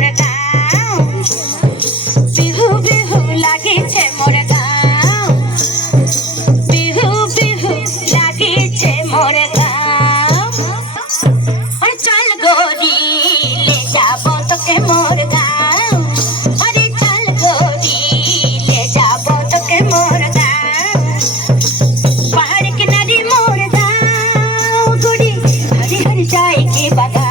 মোর গাঁও বিহু বিহু লাগিছে মোর গাঁও বিহু বিহু লাগিছে মোর গাঁও ওরে চল গরিলে যাব তোকে মোর গাঁও ওরে চল গরিলে যাব তোকে মোর গাঁও পাহাড় কিনারে মোর গাঁও গড়ি হরি হরি যাই के बागा